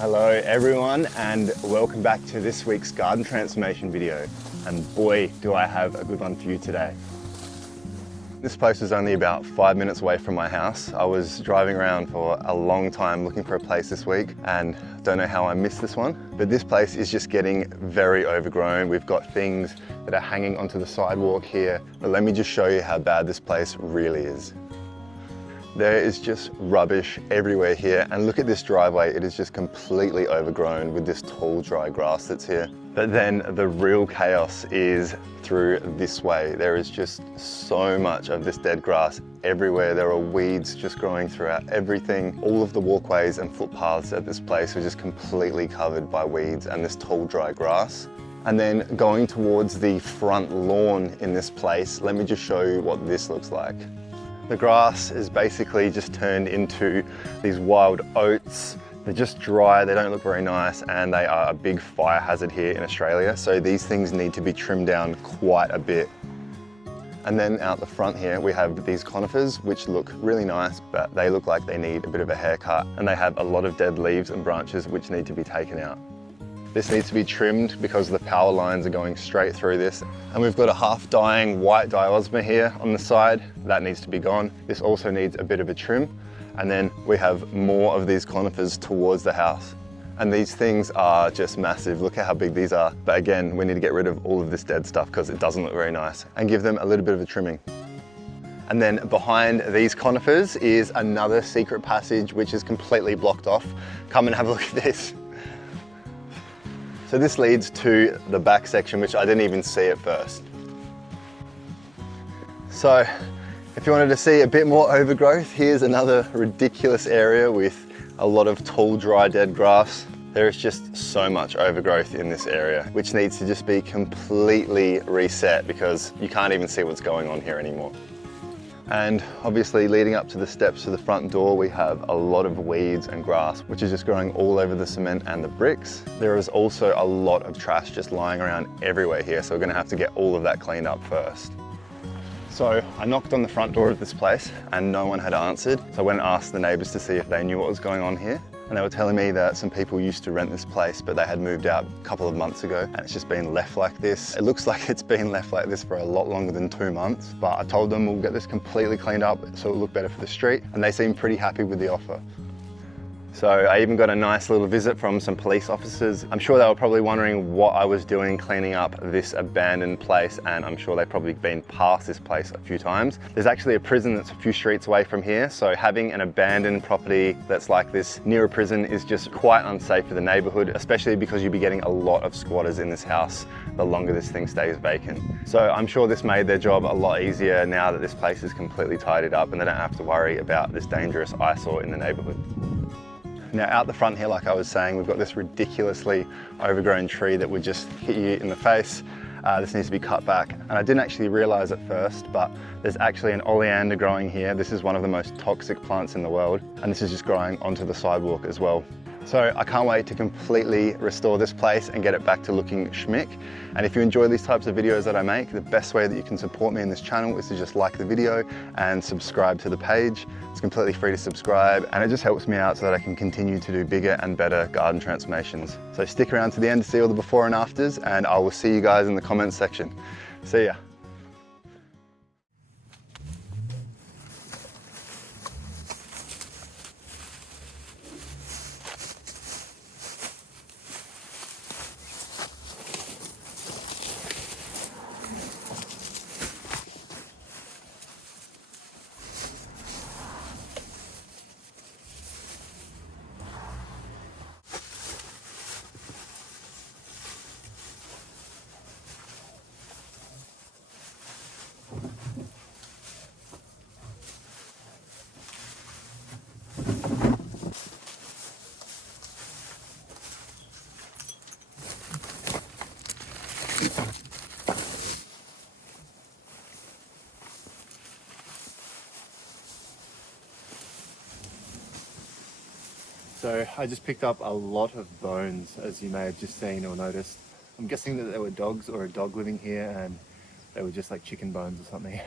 Hello everyone and welcome back to this week's garden transformation video. And boy, do I have a good one for you today. This place is only about 5 minutes away from my house. I was driving around for a long time looking for a place this week and don't know how I missed this one. But this place is just getting very overgrown. We've got things that are hanging onto the sidewalk here. But let me just show you how bad this place really is. There is just rubbish everywhere here, and look at this driveway. It is just completely overgrown with this tall dry grass that's here. But then the real chaos is through this way. There is just so much of this dead grass everywhere. There are weeds just growing throughout everything. All of the walkways and footpaths at this place are just completely covered by weeds and this tall dry grass. And then going towards the front lawn in this place, let me just show you what this looks like. The grass is basically just turned into these wild oats. They're just dry, they don't look very nice, and they are a big fire hazard here in Australia. So these things need to be trimmed down quite a bit. And then out the front here, we have these conifers, which look really nice, but they look like they need a bit of a haircut. And they have a lot of dead leaves and branches which need to be taken out. This needs to be trimmed because the power lines are going straight through this. And we've got a half dying white diosma here on the side. That needs to be gone. This also needs a bit of a trim. And then we have more of these conifers towards the house. And these things are just massive. Look at how big these are. But again, we need to get rid of all of this dead stuff because it doesn't look very nice, and give them a little bit of a trimming. And then behind these conifers is another secret passage which is completely blocked off. Come and have a look at this. So this leads to the back section, which I didn't even see at first. So if you wanted to see a bit more overgrowth, here's another ridiculous area with a lot of tall, dry, dead grass. There is just so much overgrowth in this area, which needs to just be completely reset because you can't even see what's going on here anymore. And obviously leading up to the steps to the front door, we have a lot of weeds and grass, which is just growing all over the cement and the bricks. There is also a lot of trash just lying around everywhere here, so we're gonna have to get all of that cleaned up first. So I knocked on the front door of this place and no one had answered. So I went and asked the neighbors to see if they knew what was going on here. And they were telling me that some people used to rent this place, but they had moved out a couple of months ago and it's just been left like this. It looks like it's been left like this for a lot longer than 2 months, but I told them we'll get this completely cleaned up so it'll look better for the street, and they seem pretty happy with the offer. So I even got a nice little visit from some police officers. I'm sure they were probably wondering what I was doing cleaning up this abandoned place, and I'm sure they've probably been past this place a few times. There's actually a prison that's a few streets away from here, so having an abandoned property that's like this near a prison is just quite unsafe for the neighborhood, especially because you'll be getting a lot of squatters in this house the longer this thing stays vacant. So I'm sure this made their job a lot easier now that this place is completely tidied up and they don't have to worry about this dangerous eyesore in the neighborhood. Now out the front here, like I was saying, we've got this ridiculously overgrown tree that would just hit you in the face. This needs to be cut back. And I didn't actually realize at first, but there's actually an oleander growing here. This is one of the most toxic plants in the world. And this is just growing onto the sidewalk as well. So I can't wait to completely restore this place and get it back to looking schmick. And if you enjoy these types of videos that I make, the best way that you can support me in this channel is to just like the video and subscribe to the page. It's completely free to subscribe and it just helps me out so that I can continue to do bigger and better garden transformations. So stick around to the end to see all the before and afters, and I will see you guys in the comments section. See ya. So I just picked up a lot of bones, as you may have just seen or noticed. I'm guessing that there were dogs or a dog living here and they were just like chicken bones or something.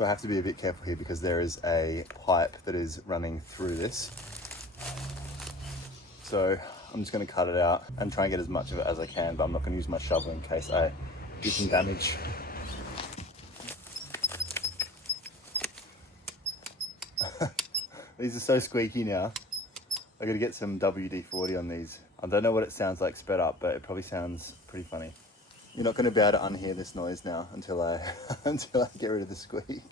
So I have to be a bit careful here because there is a pipe that is running through this. So I'm just going to cut it out and try and get as much of it as I can, but I'm not going to use my shovel in case I do some damage. These are so squeaky now. I got to get some WD-40 on these. I don't know what it sounds like sped up, but it probably sounds pretty funny. You're not going to be able to unhear this noise now until I until I get rid of the squeak.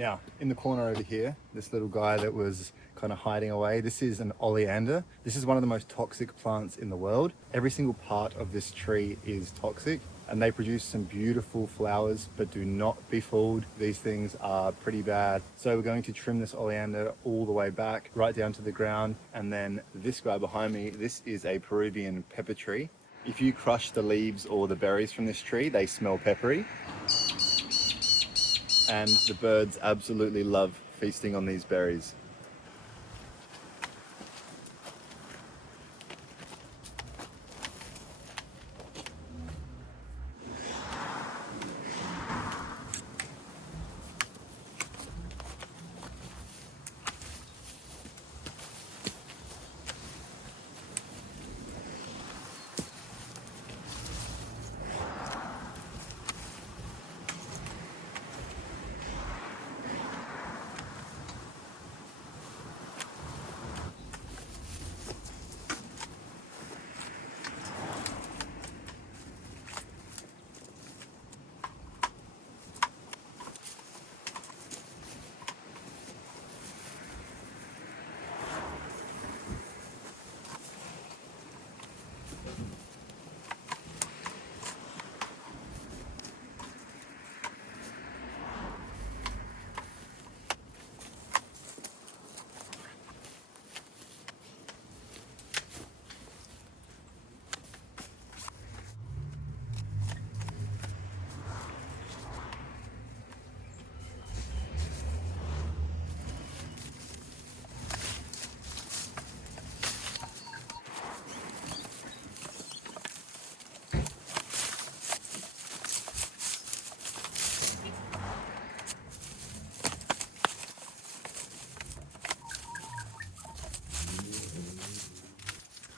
Now, in the corner over here, this little guy that was kind of hiding away, this is an oleander. This is one of the most toxic plants in the world. Every single part of this tree is toxic, and they produce some beautiful flowers, but do not be fooled. These things are pretty bad. So we're going to trim this oleander all the way back, right down to the ground. And then this guy behind me, this is a Peruvian pepper tree. If you crush the leaves or the berries from this tree, they smell peppery. And the birds absolutely love feasting on these berries.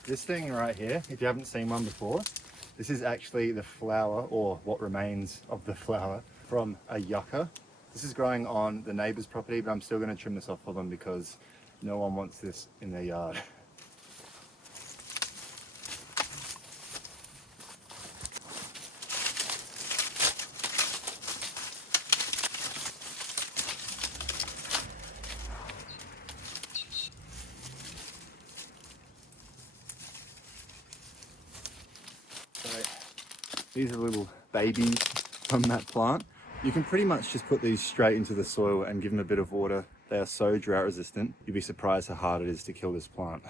This thing right here, if you haven't seen one before, this is actually the flower, or what remains of the flower, from a yucca. This is growing on the neighbor's property, but I'm still going to trim this off for them because no one wants this in their yard. These are little babies from that plant. You can pretty much just put these straight into the soil and give them a bit of water. They are so drought resistant. You'd be surprised how hard it is to kill this plant.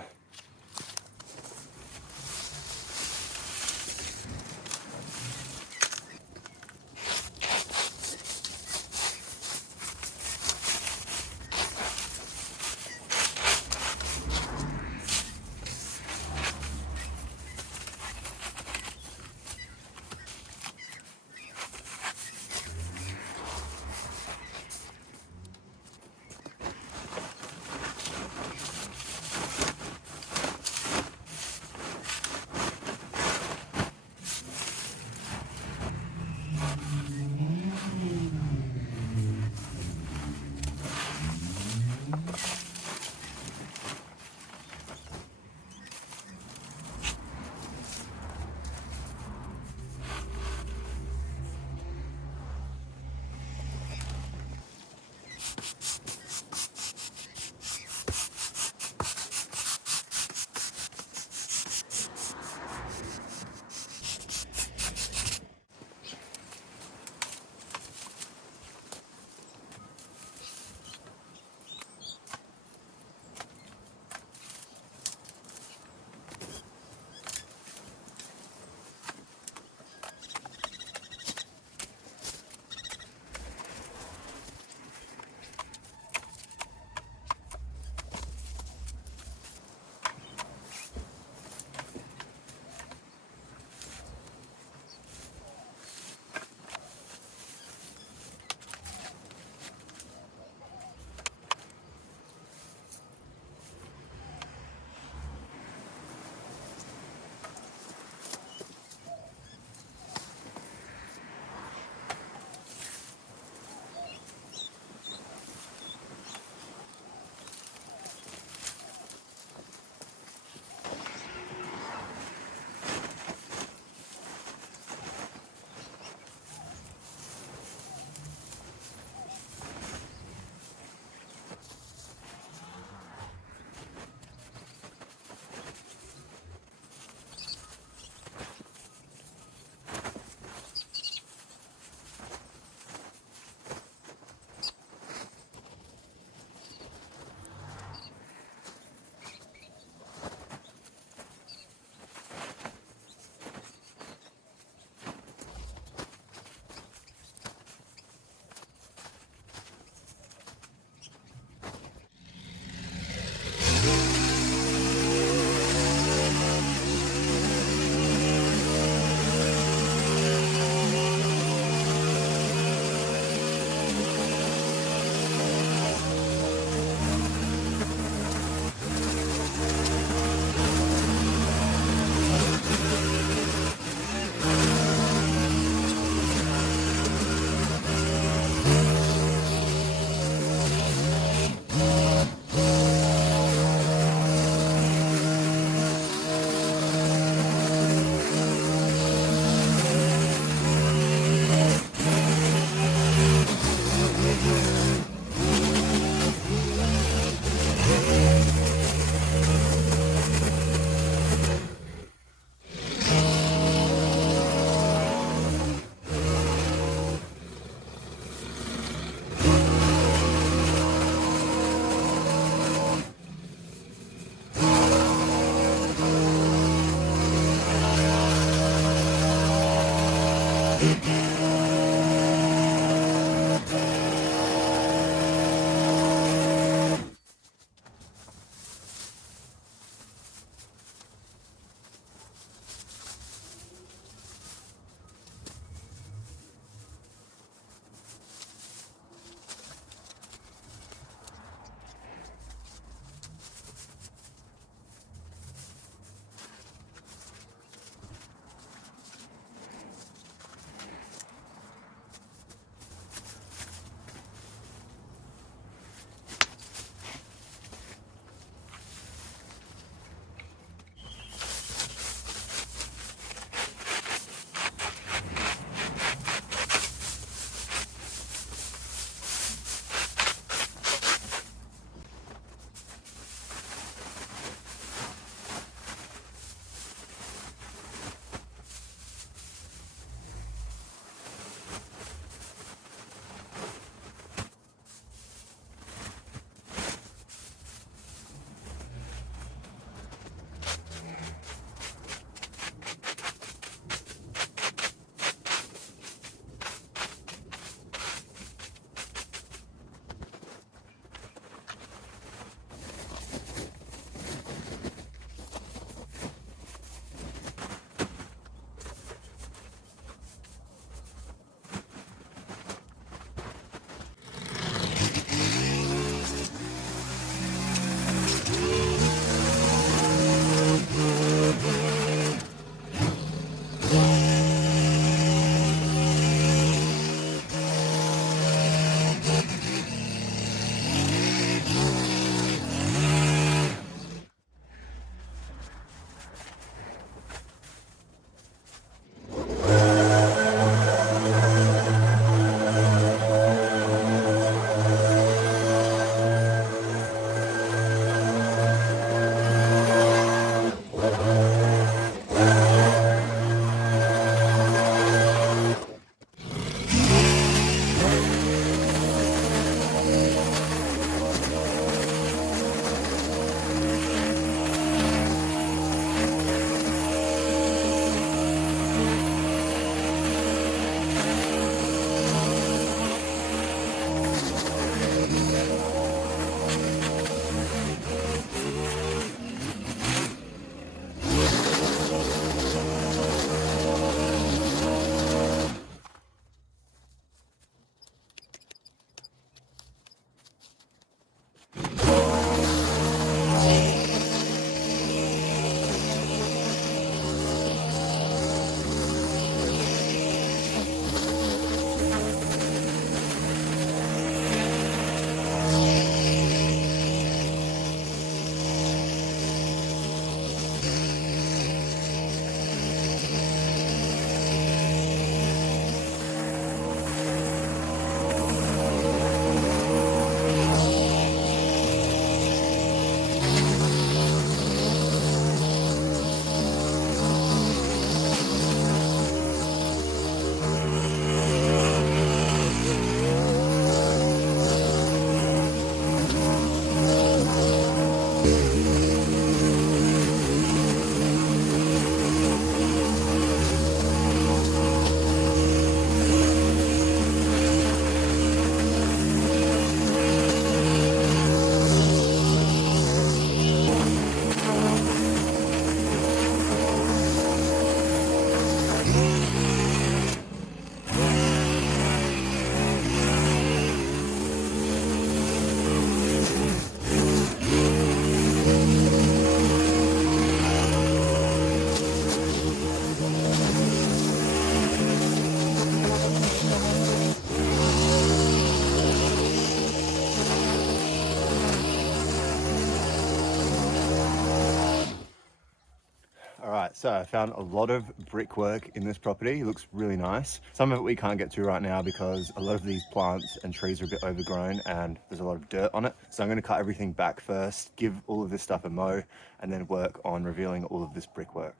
Right, so I found a lot of brickwork in this property. It looks really nice. Some of it we can't get to right now because a lot of these plants and trees are a bit overgrown and there's a lot of dirt on it. So I'm going to cut everything back first, give all of this stuff a mow, and then work on revealing all of this brickwork.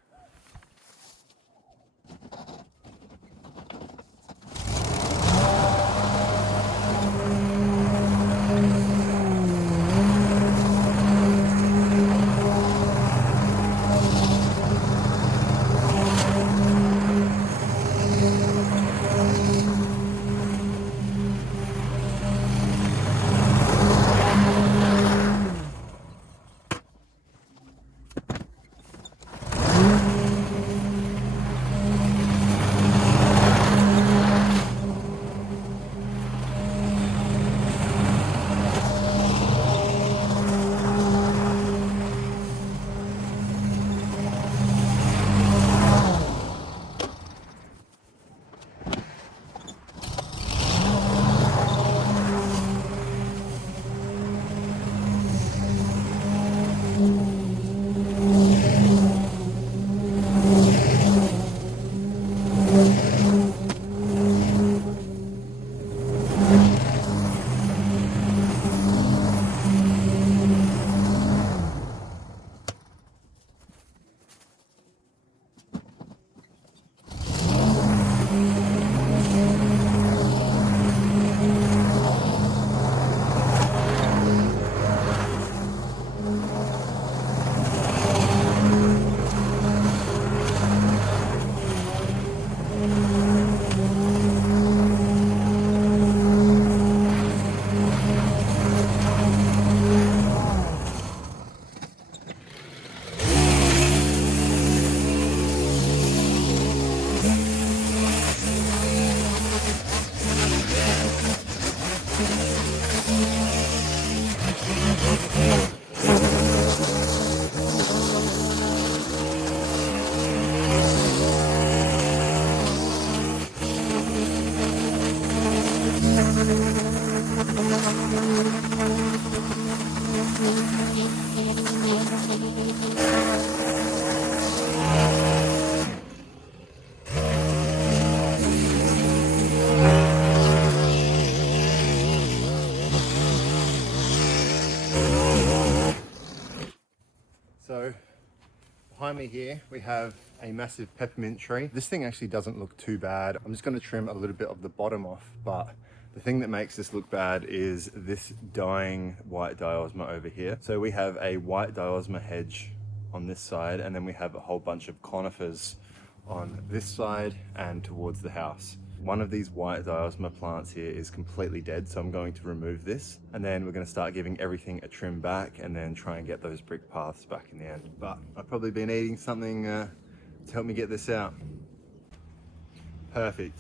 So behind me here, we have a massive peppermint tree. This thing actually doesn't look too bad. I'm just going to trim a little bit of the bottom off, but the thing that makes this look bad is this dying white diosma over here. So we have a white diosma hedge on this side, and then we have a whole bunch of conifers on this side and towards the house. One of these white diosma plants here is completely dead, so I'm going to remove this, and then we're going to start giving everything a trim back and then try and get those brick paths back in the end. But I've probably been eating something to help me get this out. Perfect.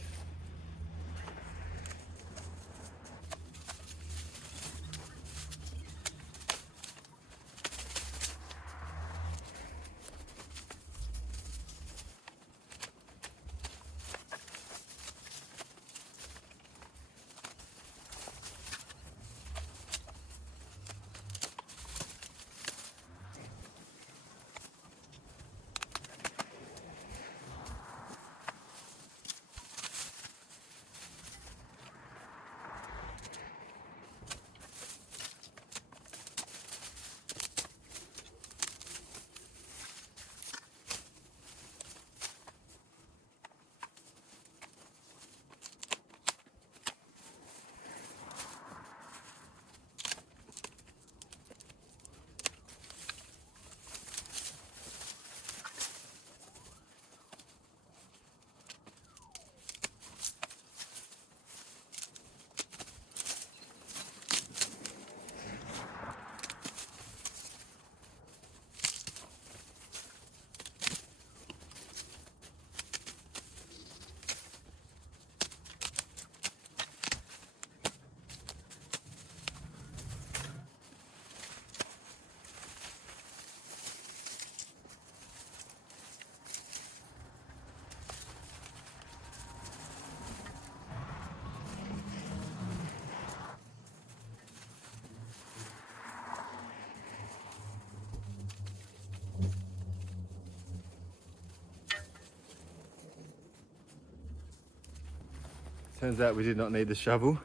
Turns out we did not need the shovel.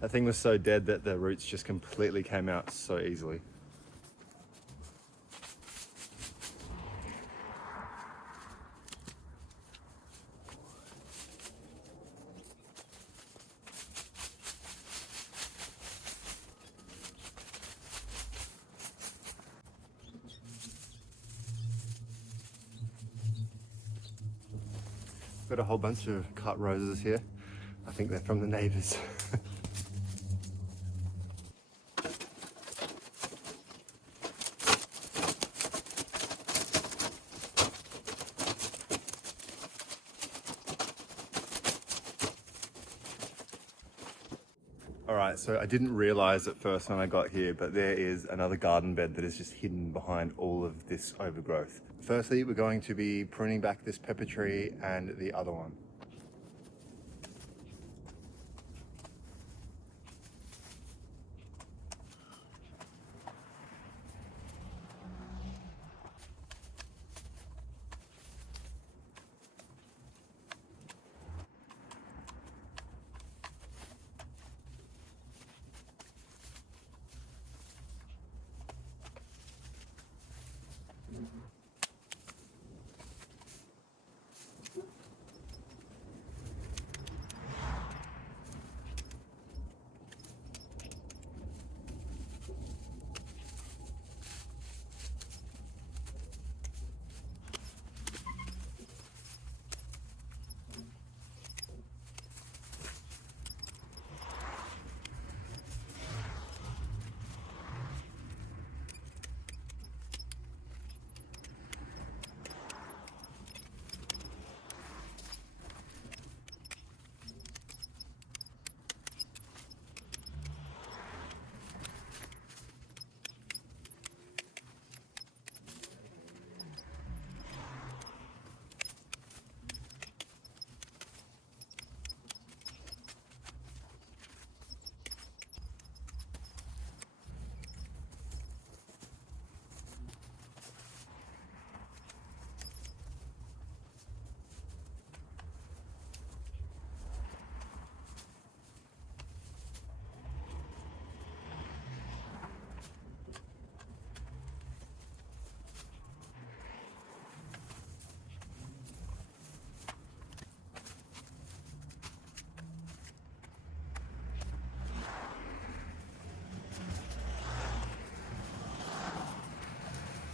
That thing was so dead that the roots just completely came out so easily. Got a whole bunch of cut roses here. I think they're from the neighbours. Alright, so I didn't realise at first when I got here, but there is another garden bed that is just hidden behind all of this overgrowth. Firstly, we're going to be pruning back this pepper tree and the other one.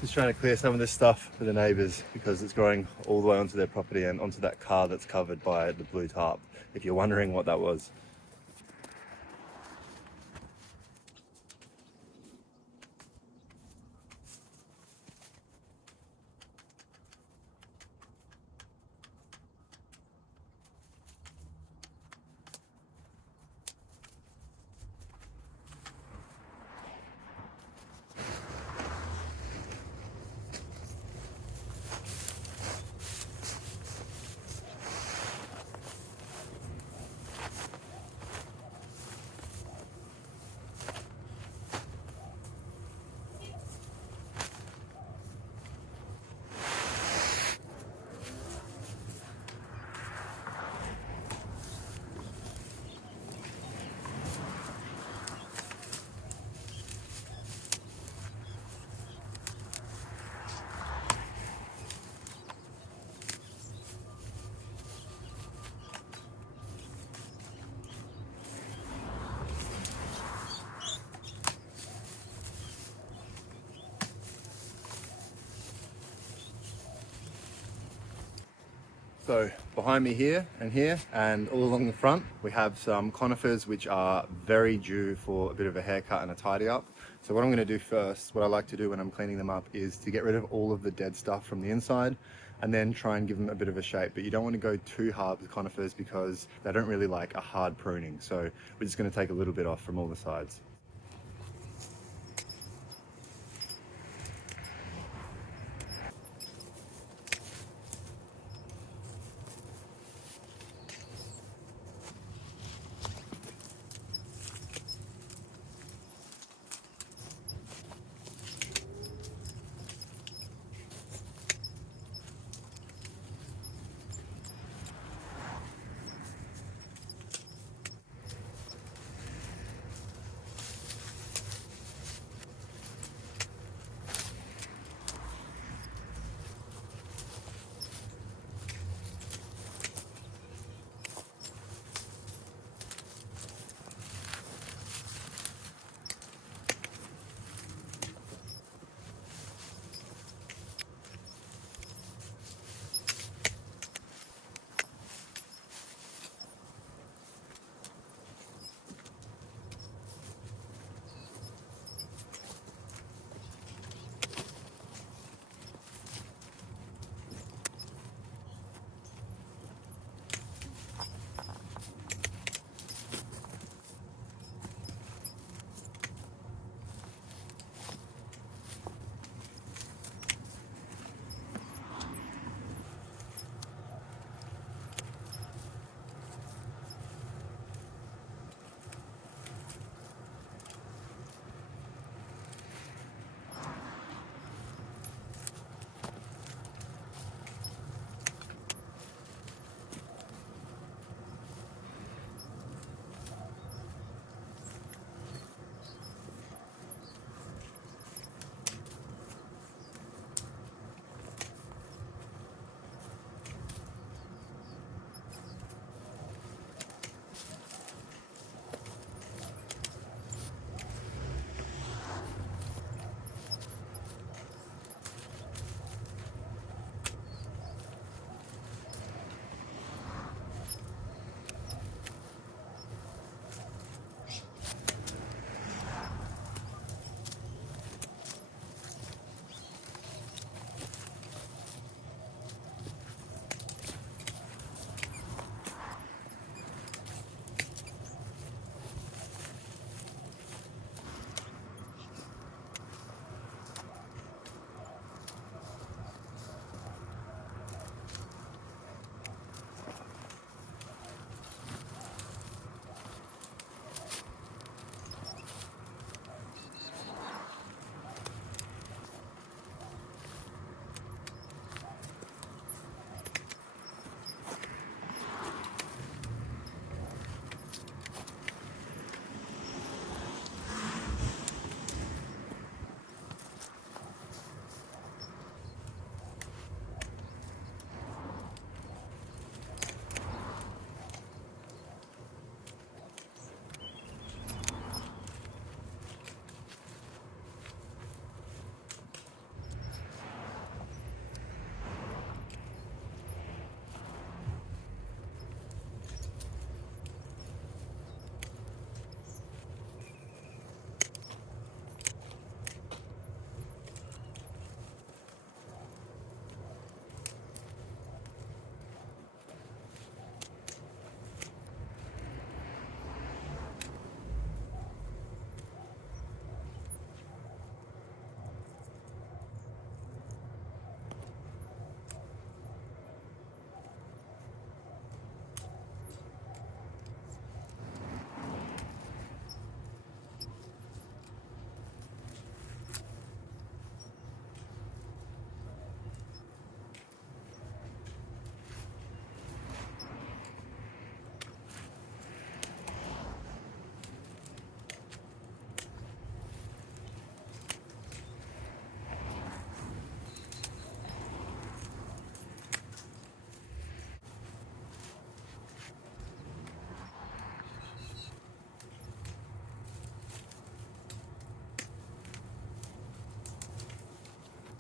Just trying to clear some of this stuff for the neighbours because it's growing all the way onto their property and onto that car that's covered by the blue tarp, if you're wondering what that was. So behind me here and all along the front, we have some conifers which are very due for a bit of a haircut and a tidy up. So what I'm going to do first, what I like to do when I'm cleaning them up, is to get rid of all of the dead stuff from the inside and then try and give them a bit of a shape. But you don't want to go too hard with conifers because they don't really like a hard pruning. So we're just going to take a little bit off from all the sides.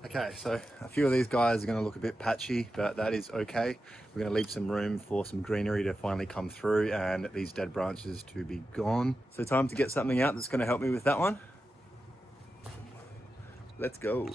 Okay, so a few of these guys are going to look a bit patchy, but that is okay. We're going to leave some room for some greenery to finally come through and these dead branches to be gone. So time to get something out that's going to help me with that one. Let's go.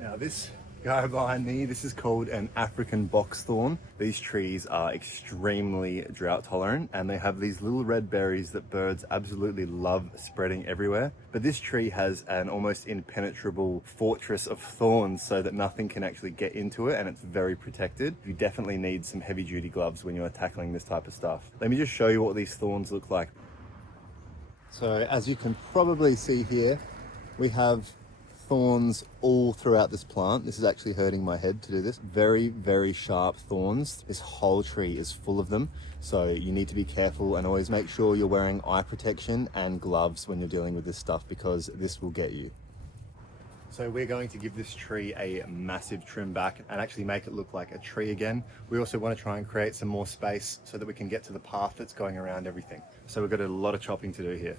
Now this Guy behind me, this is called an African box thorn. These trees are extremely drought tolerant and they have these little red berries that birds absolutely love spreading everywhere. But this tree has an almost impenetrable fortress of thorns so that nothing can actually get into it, and it's very protected. You definitely need some heavy duty gloves when you're tackling this type of stuff. Let me just show you what these thorns look like. So as you can probably see here, we have thorns all throughout this plant. This is actually hurting my head to do this. Very, very sharp thorns. This whole tree is full of them. So you need to be careful and always make sure you're wearing eye protection and gloves when you're dealing with this stuff, because this will get you. So we're going to give this tree a massive trim back and actually make it look like a tree again. We also want to try and create some more space so that we can get to the path that's going around everything. So we've got a lot of chopping to do here.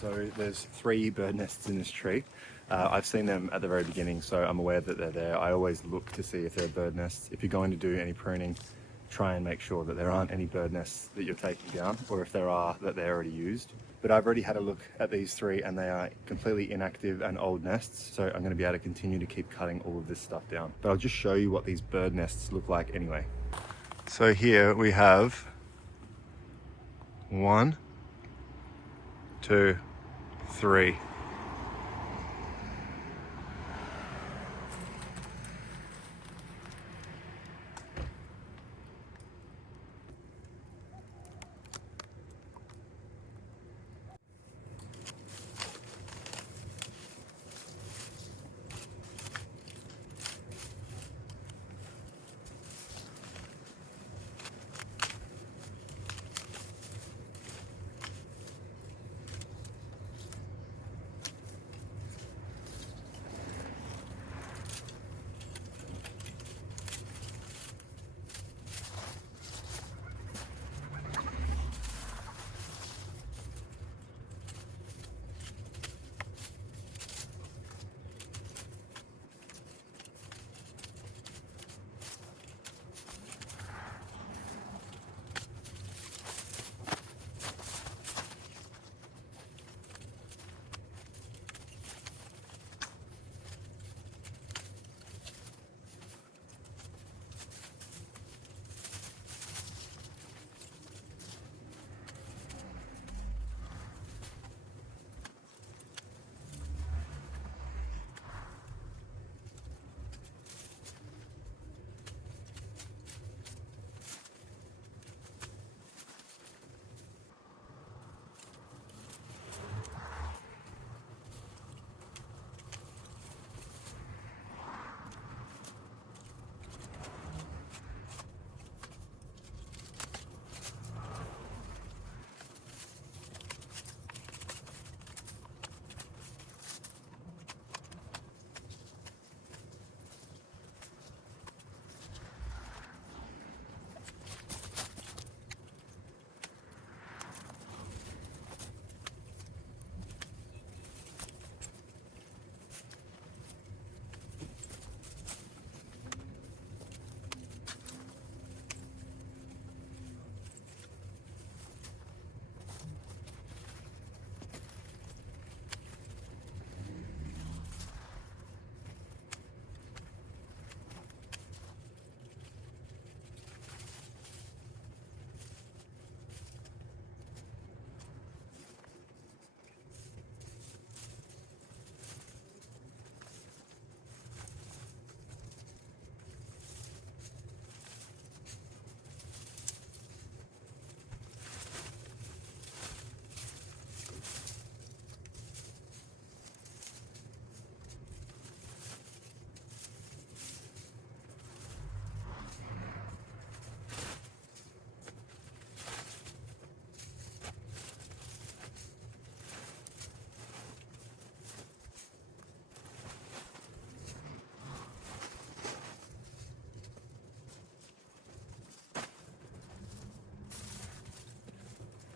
So there's 3 bird nests in this tree. I've seen them at the very beginning, so I'm aware that they're there. I always look to see if they're bird nests. If you're going to do any pruning, try and make sure that there aren't any bird nests that you're taking down, or if there are, that they're already used. But I've already had a look at these 3 and they are completely inactive and old nests, so I'm going to be able to continue to keep cutting all of this stuff down. But I'll just show you what these bird nests look like anyway. So here we have 1, 2, 3.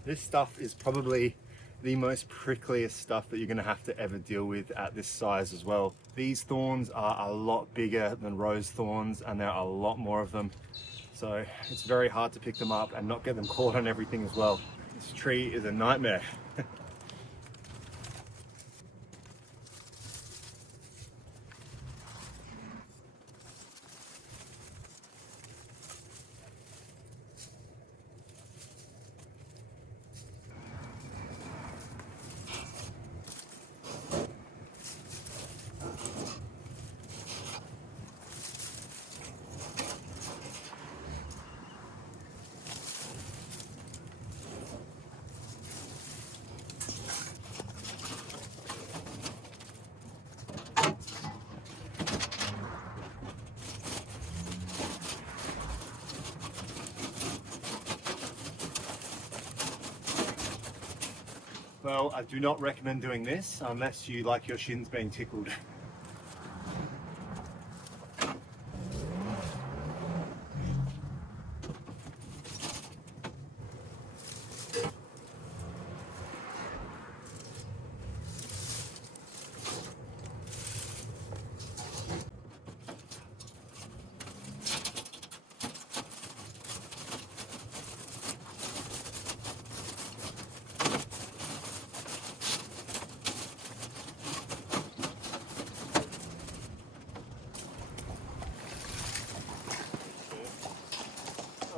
This stuff is probably the most prickliest stuff that you're gonna have to ever deal with at this size as well. These thorns are a lot bigger than rose thorns and there are a lot more of them. So it's very hard to pick them up and not get them caught on everything as well. This tree is a nightmare. Well, I do not recommend doing this unless you like your shins being tickled.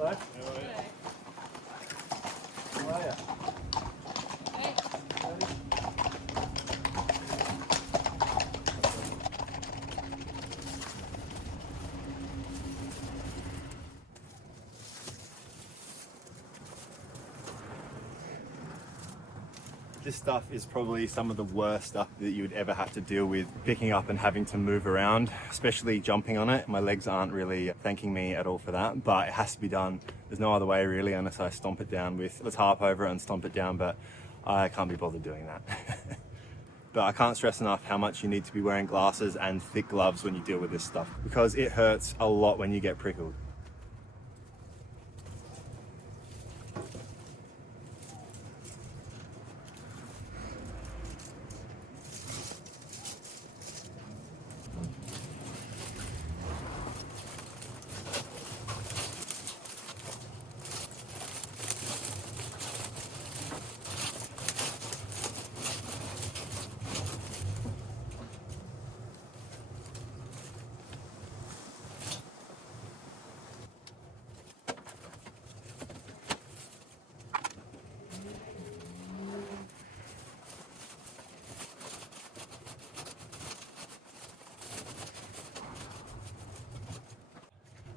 Hello. Hello. How are you? This stuff is probably some of the worst stuff that you would ever have to deal with picking up and having to move around, especially jumping on it. My legs aren't really thanking me at all for that, but it has to be done. There's no other way really unless I stomp it down with the tarp over it and stomp it down, but I can't be bothered doing that. But I can't stress enough how much you need to be wearing glasses and thick gloves when you deal with this stuff because it hurts a lot when you get prickled.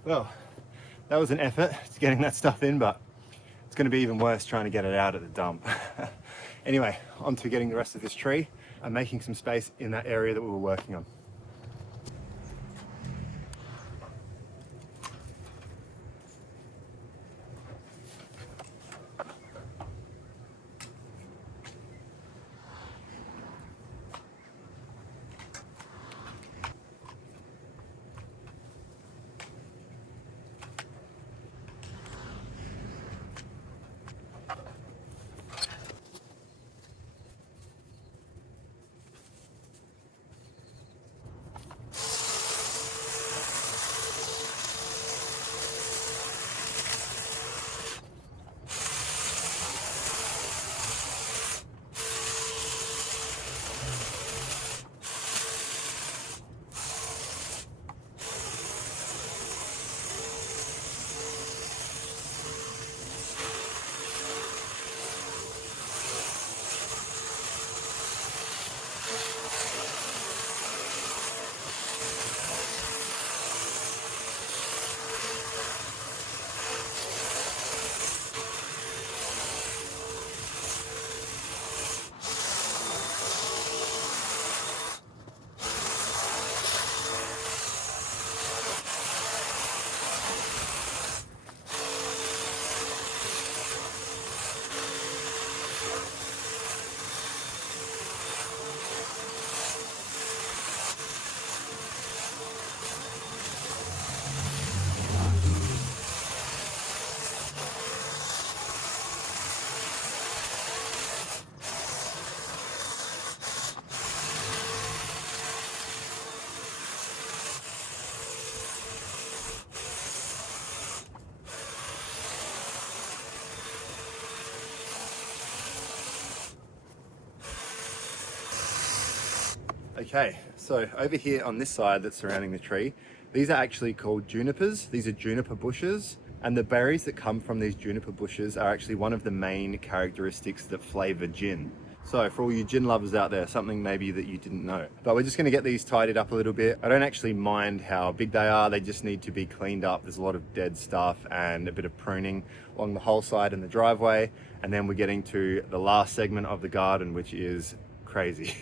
Well, that was an effort to getting that stuff in, but it's going to be even worse trying to get it out at the dump. Anyway, on to getting the rest of this tree and making some space in that area that we were working on. Okay, so over here on this side that's surrounding the tree, these are actually called junipers. These are juniper bushes, and the berries that come from these juniper bushes are actually one of the main characteristics that flavor gin. So for all you gin lovers out there, something maybe that you didn't know. But we're just gonna get these tidied up a little bit. I don't actually mind how big they are, they just need to be cleaned up. There's a lot of dead stuff and a bit of pruning along the whole side and the driveway. And then we're getting to the last segment of the garden, which is crazy.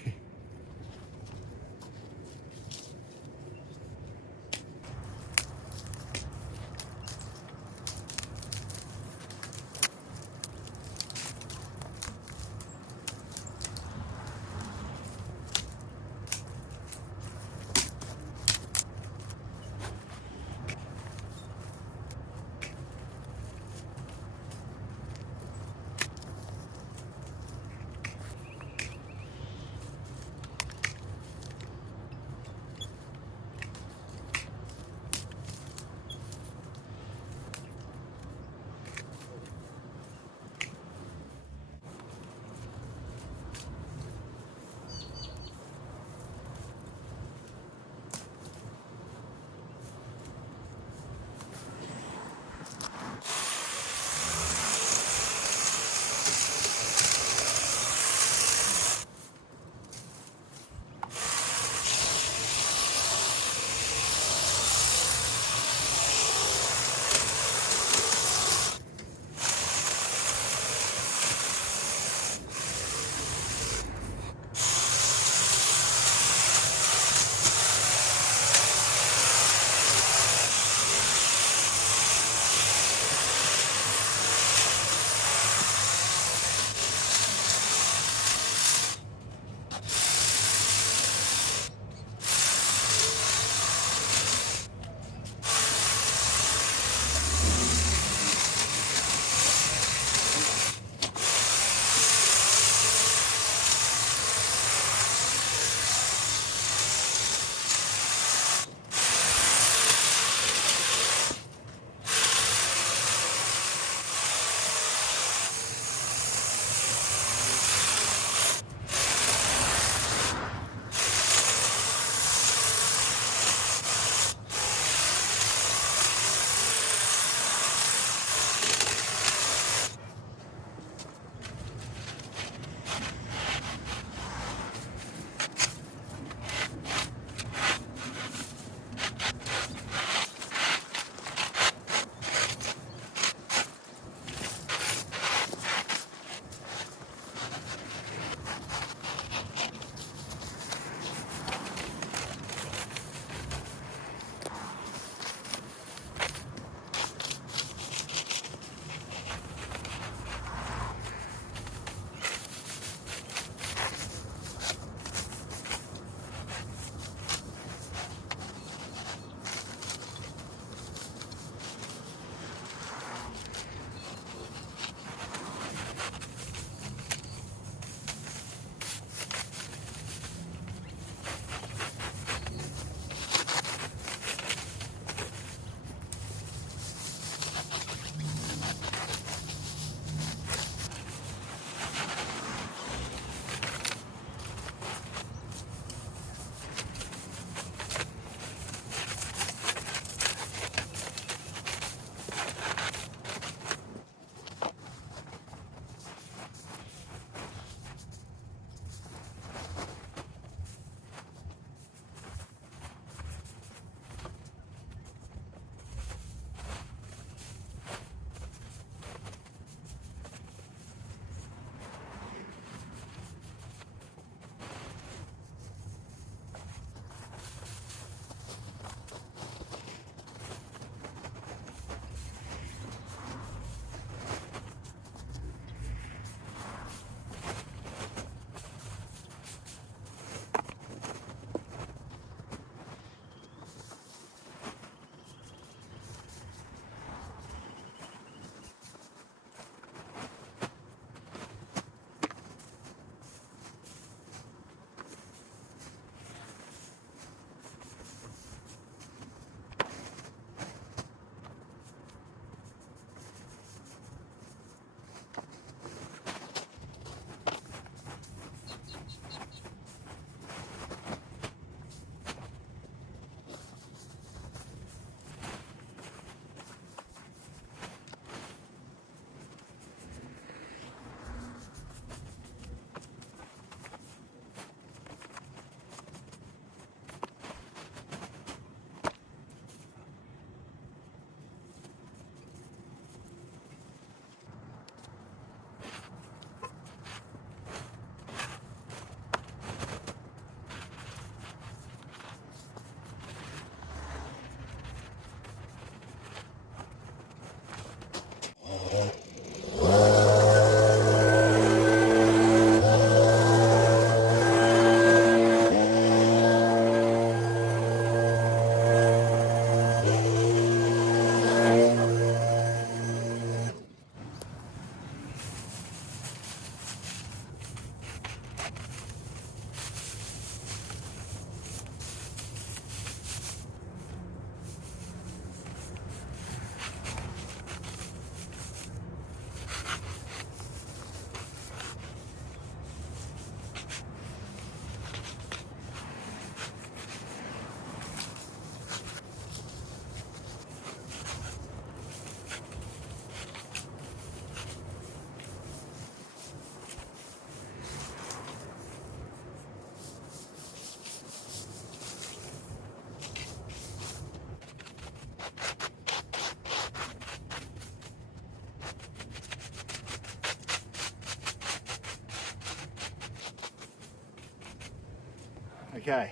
Okay,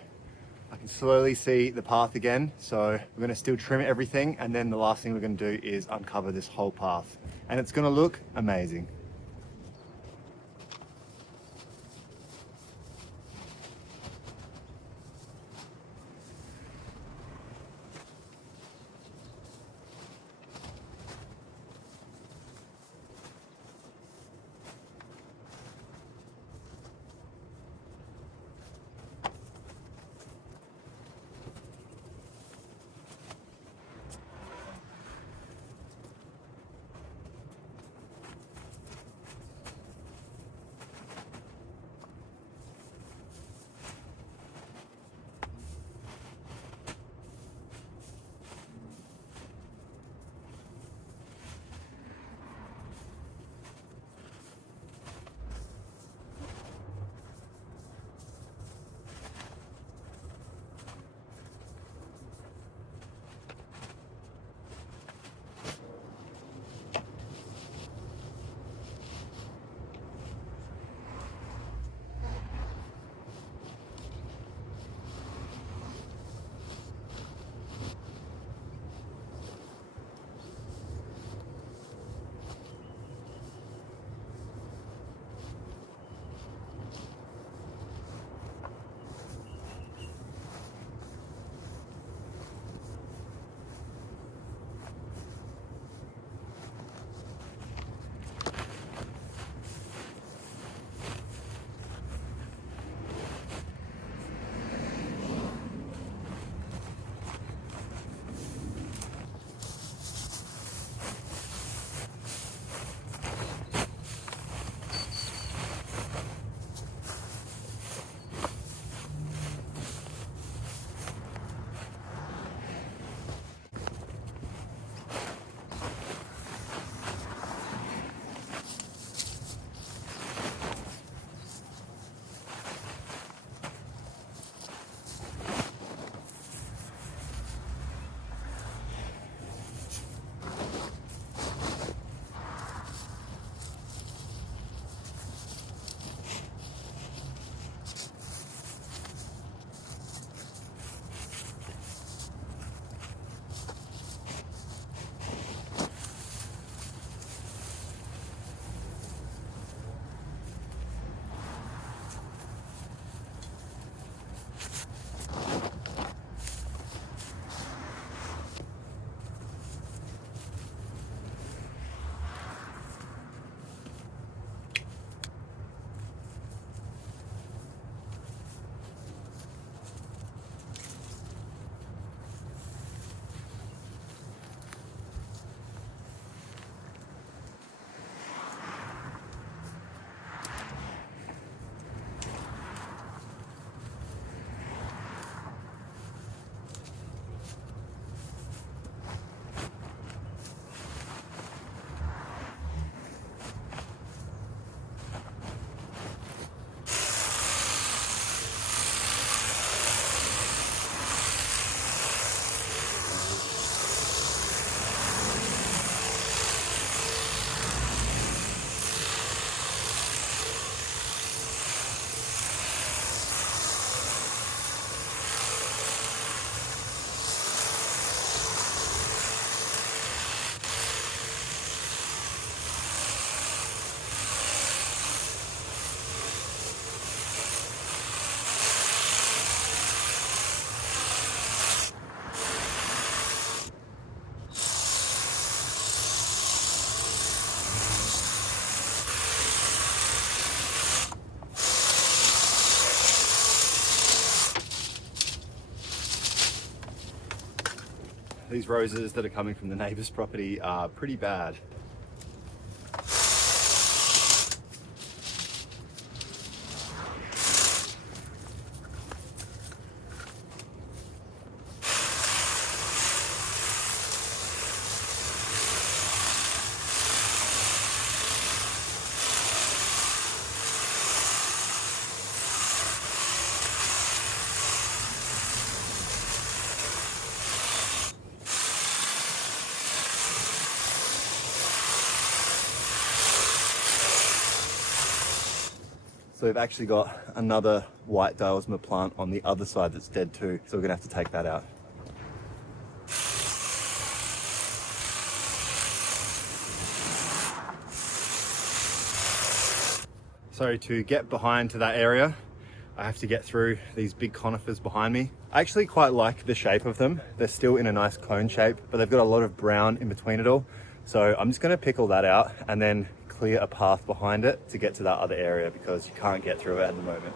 I can slowly see the path again, so we're going to still trim everything, and then the last thing we're going to do is uncover this whole path, and it's going to look amazing. These roses that are coming from the neighbour's property are pretty bad. So we've actually got another white diosma plant on the other side that's dead too. So we're gonna have to take that out. So to get behind to that area, I have to get through these big conifers behind me. I actually quite like the shape of them. They're still in a nice cone shape, but they've got a lot of brown in between it all. So I'm just gonna pick all that out and then clear a path behind it to get to that other area because you can't get through it at the moment.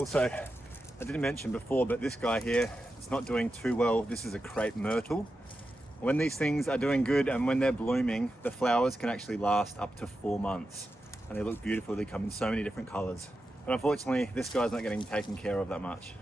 Also, I didn't mention before, but this guy here, it's not doing too well. This is a crepe myrtle. When these things are doing good and when they're blooming, the flowers can actually last up to 4 months. And they look beautiful. They come in so many different colors. But unfortunately, this guy's not getting taken care of that much.